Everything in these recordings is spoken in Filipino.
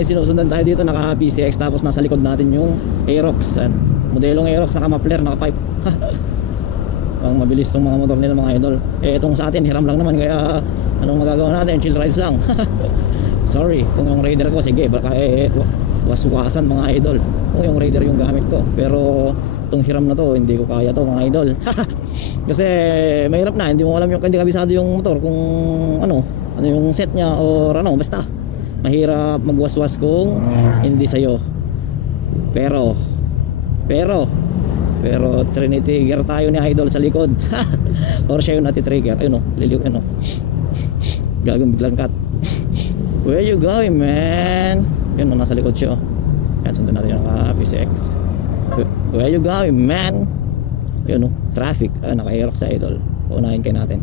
may sinusundan tayo dito, naka PCX, tapos nasa likod natin yung Aerox. Modelong Aerox, naka muffler, naka pipe. Ang mabilis tong mga motor nila mga idol. Itong sa atin hiram lang naman, kaya anong magagawa natin, chill rides lang. Sorry kung yung Raider ko, sige baka waswasan mga idol kung yung Raider yung gamit ko, pero itong hiram na to hindi ko kaya to mga idol. Kasi mahirap na, hindi mo alam yung, hindi kabisado yung motor kung ano yung set niya or ano, basta mahirap magwaswas kung hindi sa'yo. Pero Trinity gear tayo ni idol sa likod. Or siya yung nati-trigger, ayun o, liliw, ayun o, gagawin biglang cut. Where you going, man? Yun o, nasa likod siya. Yan, sundan natin yung PCX. Where you going, man? Yun o, traffic. Naka-aerox sa idol. Unahin kayo natin.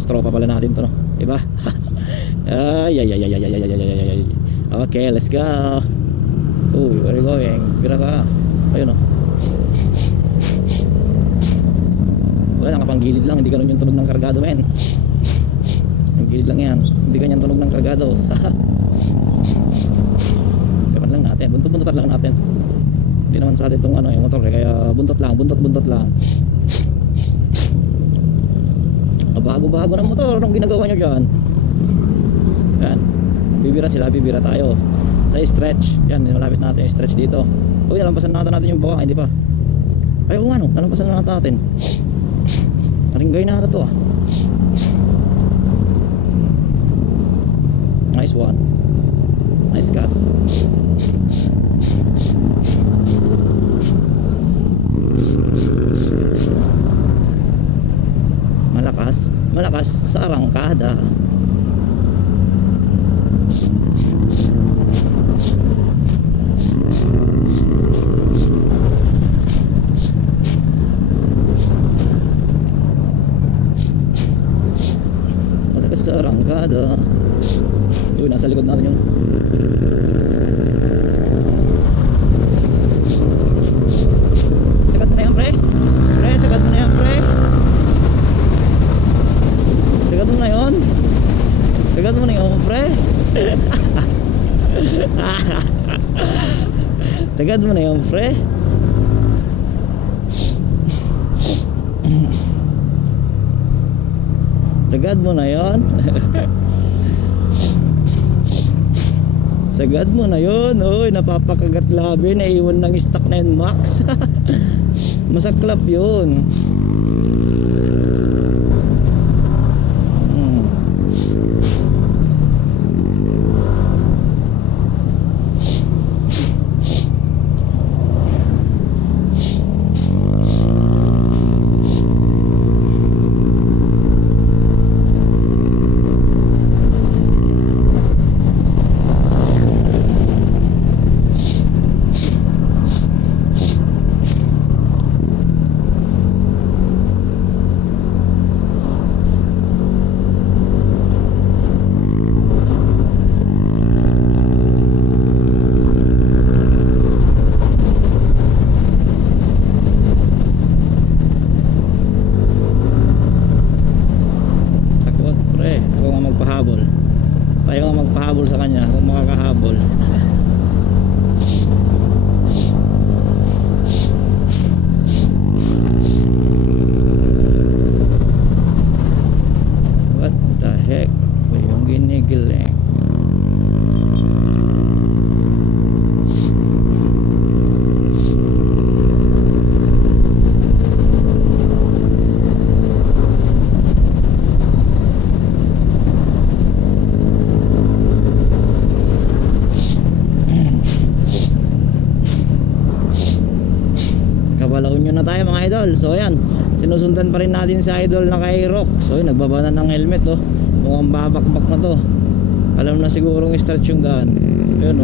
Stropa pala natin to, no? Diba? Ay. Okay, let's go. Uy, where you going? Pira ka. Ayun o. Wala, nakapanggilid lang. Hindi ganun yung tunog ng kargado, men. Ang gilid lang yan. Hindi ganyan tunog ng kargado. Tipan lang natin. Buntot-buntot lang natin. Hindi naman sa atin itong ano, yung motor eh. Kaya buntot lang. Buntot lang. Bago-bago ng motor. Anong ginagawa nyo dyan? Yan. Bibira sila. Bibira tayo. Sa stretch. Yan. Malapit natin yung stretch dito. Uy, nalampasan natin yung baka. Hindi pa. Ay, oo nga no. Nalampasan natin. Naringgay na ito to ah. Nice one. Nice cut. Malakas sa arangkada. Malakas sa arangkada. Uy, nasa likod natin yung sagad mo na yan, pre. Sagad mo na yan, pre. Sagad mo na yun. Sagad mo na yun, pre. Sagad mo na yun, pre. Sagad mo na yun. Sagad mo na yun. Uy, napapakagat labi. Naiwan ng stock na yun, Max. Masaklap yun. Tayo nga magpahabol sa kanya kung makakahabol. What the heck ba yung ginigiling? Kabalaon nyo na tayo mga idol. So ayan, sinusundan pa rin natin si idol na kay Rock. So yun, nagbaba na ng helmet mukhang babakbak na to. Alam na sigurong stretch yung daan. Yun